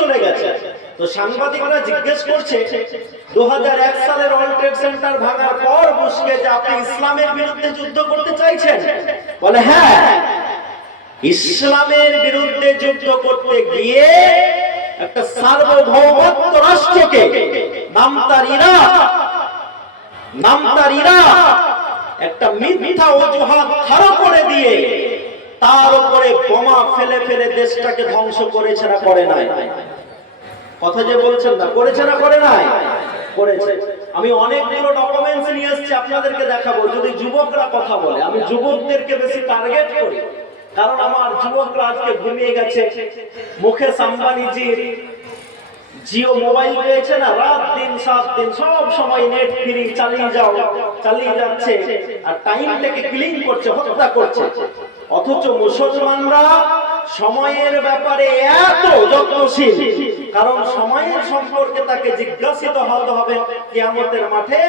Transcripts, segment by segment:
চলে গেছে। তো সাংবাদিকরা জিজ্ঞেস করছে দু সালের ওয়ার্ল্ড ট্রেড সেন্টার ভাঙার পর বুশকে যে আপনি ইসলামের বিরুদ্ধে যুদ্ধ করতে চাইছেন? বলে হ্যাঁ। ইসলামের বিরুদ্ধে যুদ্ধ করতে গিয়ে একটা সার্বভৌমত্ব রাষ্ট্রকে, নাম তার ইরাক নাম তার ইরাক একটা মিথ্যা অজুহাত খাড়া করে দিয়ে তার উপরে বোমা ফেলে ফেলে দেশটাকে ধ্বংস করেছে না করে নাই। কথা যে বলছেন না করেছে না করে নাই? করেছে। আমি অনেকগুলো ডকুমেন্টস নিয়ে এসেছি, আপনাদেরকে দেখাবো। যদি যুবকরা কথা বলে, আমি যুবকদেরকে বেশি টার্গেট করি। কারণ আমার যুবকরা আজকে ঘুমিয়ে গেছে। মুখে সাম্বানিজির জিও মোবাইল পেয়েছে না? রাত দিন, সাত দিন, সব সময় নেট ফ্রি চালিয়ে যাও, চালিয়ে যাচ্ছে। আর টাইমটাকে ক্লিন করছে, হত্যা করছে। অথচ মুসলমানরা সময়ের ব্যাপারে এত যত্নশীল। কারণ সময়ের সম্পর্কে তাকে জিজ্ঞাসিত হতে হবে কিয়ামতের মাঠে।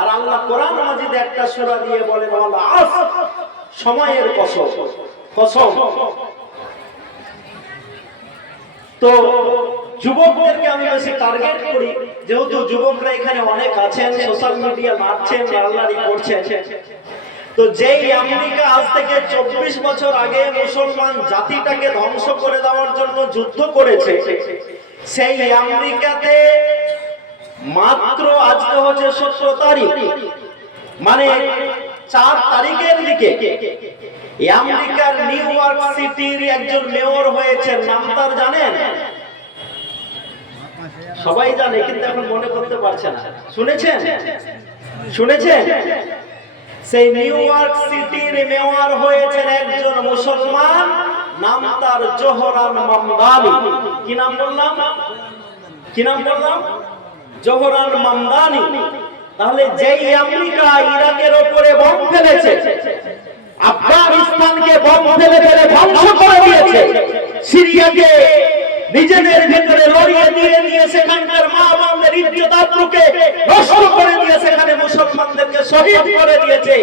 আর আল্লাহ কোরআন মাজিদে একটা সূরা দিয়ে বলেন সময়ের কসম। কসম। তো যুবকদেরকে আমি বেশি টার্গেট করি। যেহেতু যুবকরা এখানে অনেক আছেন সোশ্যাল মিডিয়া মারছেন আল্লাহরি করছেন। তো যেই আমেরিকা আজ থেকে চব্বিশ বছর আগে মুসলমান জাতিটাকে ধ্বংস করে দেওয়ার জন্য যুদ্ধ করেছে, সেই আমেরিকাতে মাত্র আজকে হচ্ছে সতেরো তারিখ। মানে চার তারিখের দিকে আমেরিকার নিউ ইয়র্ক সিটির একজন মেয়র হয়েছেন, নাম তার জানেন? সবাই জানে, কিন্তু এখন মনে করতে পারছে না। শুনেছেন? শুনেছেন? সেই নিউ ইয়র্ক সিটির মেয়র হয়েছেন একজন মুসলমান, নাম তার জোহরান মামদানি। কি নাম বললাম? কি নাম বললাম? জোহরান মামদানি। তাহলে যেই আমেরিকা ইরাকের ওপরে বম ফেলেছে, আফগানিস্তানকে বম ফেলে ফেলে ধ্বংস করে দিয়েছে, সিরিয়াকে নিজেদের ভিতরে লড়িয়ে দিয়ে দিয়ে সেখানকার মা বাবাদের ইজ্জত আব্রুকে নষ্ট করে দিয়ে সেখানে মুসলমানদেরকে শহীদ করে দিয়েছে।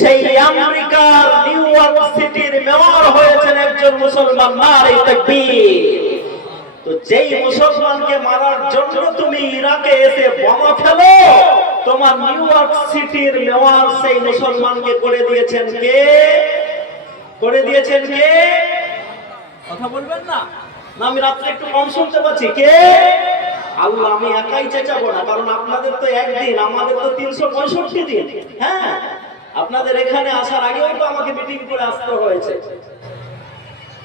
সেই আমেরিকার নিউ ইয়র্ক সিটির মেয়র হয়েছেন একজন মুসলমান, নারী তাকবীর। তো যেই মুসলমানকে মারার জন্য তুমি ইরাকে এসে বোমা ফেলো, তোমার নিউ ইয়র্ক সিটির মেয়র সেই মুসলমানকে করে দিয়েছেন কে? করে দিয়েছেন কে? কথা বলবেন না? না, আমি রাত্রে একটু কম শুনতে পাচ্ছি। কে? আল্লাহ, আমি একাই চেঁচাবো না, কারণ আপনাদের তো একদিন, আমাদের তো তিনশো পঁয়ষট্টি দিন। হ্যাঁ? আপনাদের এখানে আসার আগেও তো আমাকে মিটিং করে আসতে হয়েছে।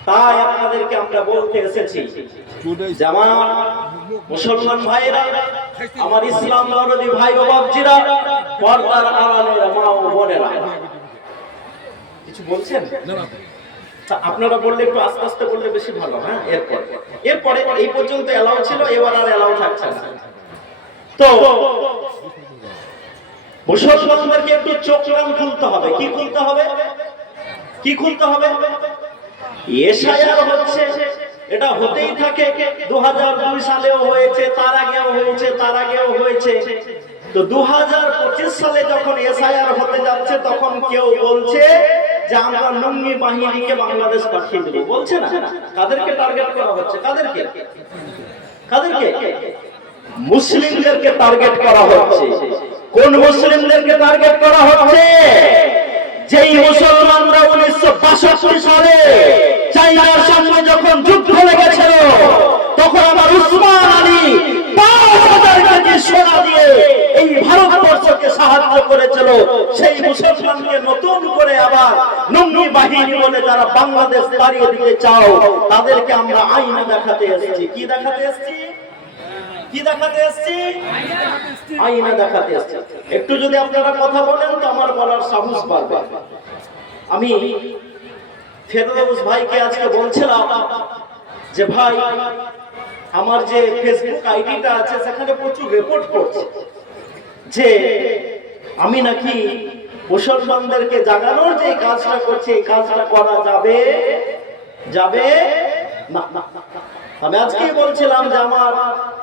তাই আপনাদেরকে আমরা বলতে এসেছি যে আমার মুসলমান ভাইরা আমার ইসলাম দরদি ভাই বাবজিরা, পর্দার আড়ালের মা ও বোনেরা। কিছু বলছেন? আপনারা বললে একটু আস্তে আস্তে বললে বেশি ভালো হ্যাঁ? এরপরে। এরপরে এই পর্যন্ত এলাও ছিল, এবার আর এলাও থাকছে না। তো মুসলমানদেরকে একটু চোখ খুলতে হবে। কি খুলতে হবে? কি খুলতে হবে? হচ্ছে, এটা হতেই থাকে দু হাজার দুই সালেও হয়েছে, তার আগেও হয়েছে, তার আগেও হয়েছে। তো দু হাজার পঁচিশ সালে যখন এসআইআর হতে যাচ্ছে, তখন কেউ বলছে যে আমরা লুঙ্গি বাহিনীকে বাংলাদেশ পাঠিয়ে দেবো। বলছে না? টার্গেট করা হচ্ছে? কাদেরকে? মুসলিমদেরকে টার্গেট করা হচ্ছে। কোন মুসলিমদেরকে টার্গেট করা হচ্ছে? যেই মুসলমানরা উনিশশো বাষট্টি সালে চাইনার সঙ্গে যখন যুদ্ধ লেগেছিল, তখন আমার উসমান আলী পাঁচ হাজার কেজি সোনা দিয়ে এই ভারতবর্ষকে সাহায্য করেছিল। সেই মুসলমানকে নতুন করে আবার নঙ্গি বাহিনী বলে যারা বাংলাদেশ তাড়িয়ে দিতে চাও, তাদেরকে আমরা আইনে দেখাতে এসেছি। কি দেখাতে এসেছি? যে, ভাই, আমার যে সেখানে প্রচুর রিপোর্ট করছে যে আমি নাকি মুসলমানদেরকে জাগানোর যে কাজটা করছে, এই কাজটা করা যাবে? যাবে? না। আমি আজকেই বলছিলাম যে আমার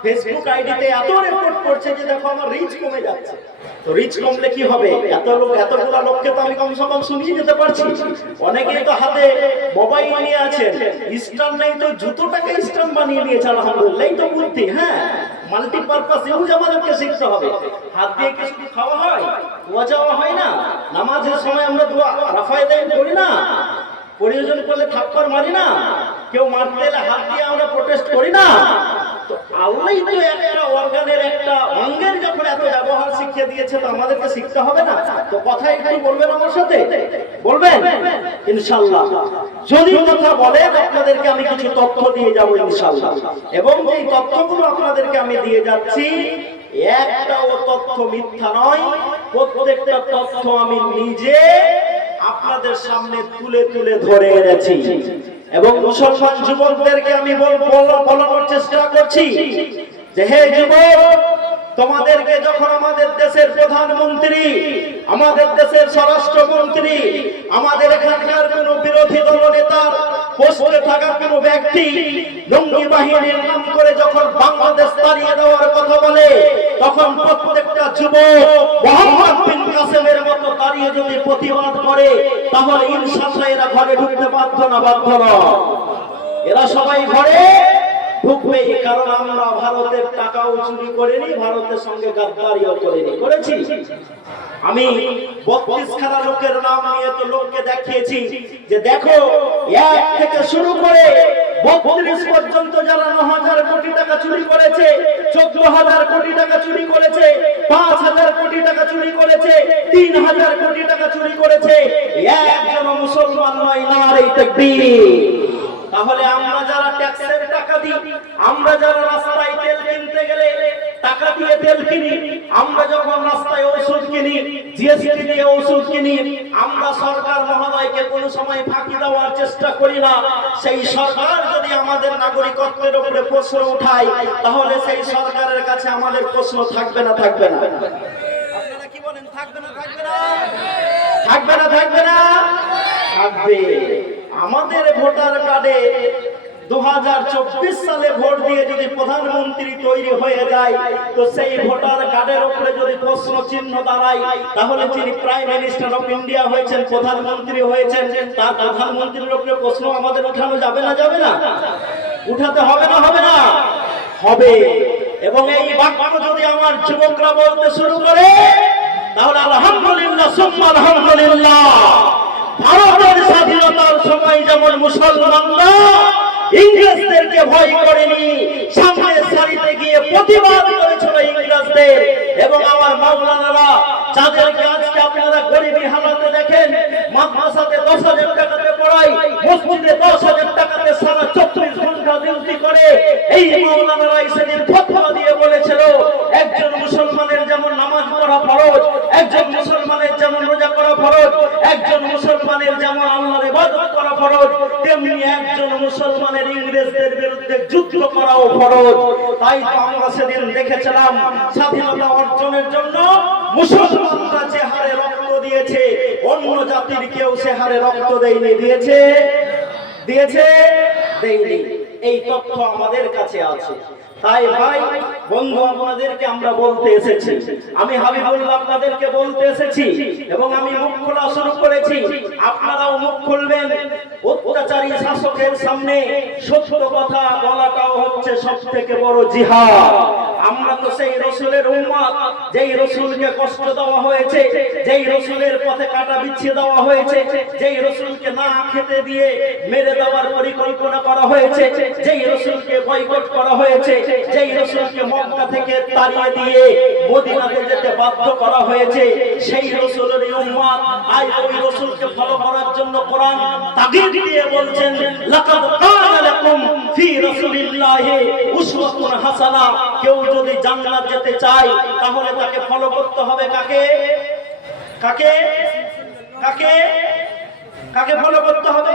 ফেসবুক আইডিতে এত রেকর্ড করছে যে দেখো আমার রিচ কমে যাচ্ছে। তো রিচ কমলে কি হবে? এত লোক, এতগুলো লোককে তো আমি কমসে কম শুনিয়ে দিতে পারছি। অনেকেই তো হাতে মোবাইল নিয়ে আছেন। স্টার নেই তো জুতোটাকে স্টার বানিয়ে নিয়েছে, আলহামদুলিল্লাহ। তো বুদ্ধি হ্যাঁ? মাল্টিপারপাস ইউজ আমাদেরকে শিখতে হবে। হাত দিয়ে কি শুধু খাওয়া হয়? দোয়া যাওয়া হয় না? নামাজের সময় আমরা দোয়া রাফায় দেয় করি না। প্রয়োজন করলে থাপ্পড় মারি না। কেউ মারতে এলে হাত দিয়ে আমরা প্রোটেস্ট করি না। তো আল্লাহ তো একটা অর্গানের একটা অঙ্গের শিখিয়ে দিয়েছে তো আমাদেরকে শিখতে হবে না? তো কথা একটু বলবেন আমার সাথে? বলবেন? ইনশাল্লাহ যদি কথা বলেন, আপনাদেরকে আমি কিছু তথ্য দিয়ে যাব ইনশাল্লাহ এবং এই তথ্যগুলো আপনাদেরকে আমি দিয়ে যাচ্ছি, একটাও তথ্য মিথ্যা নয়। প্রত্যেকটা তথ্য আমি নিজে আপনাদের সামনে তুলে তুলে ধরে এনেছি। এবং মুসলমান যুবকদেরকে আমি বল- বল- বলানোর চেষ্টা করছি যে, হে যুবক তোমাদেরকে যখন আমাদের দেশের প্রধানমন্ত্রী, আমাদের দেশের স্বরাষ্ট্রমন্ত্রী, আমাদের এখানকার কোন বিরোধী দলনেতার পোস্টে থাকা কোন ব্যক্তি লঙ্গি বাহিনীর নাম করে যখন বাংলাদেশ তাড়িয়ে দেওয়ার কথা বলে, তখন প্রত্যেকটা যুবক মোহাম্মদ বিন কাসেমের মতো দাঁড়িয়ে যদি প্রতিবাদ করে, তাহলে ইনশাআল্লাহ এরা ঘরে ঢুকতে বাধ্য না বাধ্য না এরা সবাই ঘরে ঢুকবে কারণ আমরা ভারতের টাকাও চুরি করিনি, ভারতের সঙ্গে গাদ্দারিও করিনি। করেছি? আমি বত্রিশ খানা লোকের নাম নিয়ে তো লোককে দেখিয়েছি যে দেখো, এক থেকে শুরু করে বত্রিশ পর্যন্ত যারা ন হাজার কোটি টাকা চুরি করেছে, চোদ্দ হাজার কোটি টাকা চুরি করেছে, পাঁচ হাজার কোটি টাকা চুরি করেছে, তিন হাজার কোটি টাকা চুরি করেছে, একজন মুসলমান নয়, নারী, তাকবীর। তাহলে আমরা যারা ট্যাক্সের টাকা দিই, আমরা যারা রাস্তায় তেল কিনতে গেলে টাকা দিয়ে তেল কিনি, আমরা যখন রাস্তায় ওষুধ কিনি জিএসটি দিয়ে ওষুধ কিনি, আমরা সরকার মহোদয়কে কোনো সময় ফাঁকি দেওয়ার চেষ্টা করি না। সেই সরকার যদি আমাদের নাগরিকত্বের উপরে প্রশ্ন উঠায়, তাহলে সেই সরকারের কাছে আমাদের প্রশ্ন থাকবে না থাকবে না। কি বলেন, থাকবে না থাকবে না? থাকবে না থাকবে না? থাকবে। আমাদের ভোটার কার্ডে দু সালে ভোট দিয়ে যদি প্রধানমন্ত্রী তৈরি হয়ে যায়, তো সেই ভোটার কার্ডের উপরে যদি প্রশ্ন চিহ্ন দাঁড়ায়, তাহলে যিনি প্রাইম মিনিস্টার অফ ইন্ডিয়া হয়েছেন, প্রধানমন্ত্রী হয়েছেন, তার প্রধানমন্ত্রীর উপরে প্রশ্ন আমাদের উঠানো যাবে না যাবে না? উঠাতে হবে না হবে না? হবে। এবং এই বাক্য যদি আমার যুবকরা বলতে শুরু করে, তাহলে আলহামদুলিল্লাহ, সুম্মা আলহামদুলিল্লাহ। ভারতের স্বাধীনতার মুসলমানরা ইংরেজদেরকে ভয় করেনি, সামনের সারিতে গিয়ে প্রতিবাদ করেছিল ইংরেজদের। এবং আমার মাওলানারা, যাদেরকে আজকে আপনারা গরিবী হালাতে দেখেন, মাদ্রাসাতে দশ হাজার টাকাতে পড়াই মসজিদে দশ হাজার টাকাতে সারা চব্বিশ ঘণ্টা ডিউটি করে, এই মাওলানারা ফতোয়া দিয়ে বলেছিল, একজন মুসলমানের যেমন নামাজ পড়া ফরজ, একজন মুসলমানের যেমন রোজা করা ফরজ, একজন মুসলমানের যেমন ফরজ, তেমনি একজন মুসলমানের ইংরেজদের বিরুদ্ধে যুদ্ধ করাও ফরজ। তাই তো আমরা সেদিন দেখেছিলাম স্বাধীনতা অর্জনের জন্য মুসলমানরা যে হারে রক্ত দিয়েছে, অন্য জাতির কেউ সে হারে রক্ত দেয়নি, দিয়েছে? দিয়েছে? দেয়নি। এই তথ্য আমাদের কাছে আছে। তাই ভাই বন্ধু, আপনাদেরকে আমরা বলতে এসেছি। আমি হাবিবুল্লাহ আপনাদেরকে বলতে এসেছি এবং আমি মুখ খোলা শুরু করেছি। আপনারাও মুখ খুলবেন। অত্যাচারী শাসকের সামনে সত্য কথা বলাটাও হচ্ছে সব থেকে বড় জিহাদ। আমরা তো সেই রসুলের উম্মত, যেই রসুলকে কষ্ট দেওয়া হয়েছে, যেই রসুলের পথে কাটা বিছিয়ে দেওয়া হয়েছে, যেই রসুলকে না খেতে দিয়ে মেরে দেওয়ার পরিকল্পনা করা হয়েছে, যেই রসুলকে বয়কট করা হয়েছে, যেই রসুলকে মক্কা থেকে তাড়িয়ে দিয়ে মদিনাতে যেতে বাধ্য করা হয়েছে, সেই রসুলের উম্মত আজ ওই রসুলকে ফলো করার জন্য কোরআন তাগিদ দিয়ে বলছেন, লাকাদ কানা লাকুম ফি রাসূলিল্লাহি উসওয়াতুন হাসানা। কেউ যদি জান্নাত যেতে চায়, তাহলে তাকে ফলো করতে হবে কাকে? কাকে? কাকে? কাকে ফলো করতে হবে?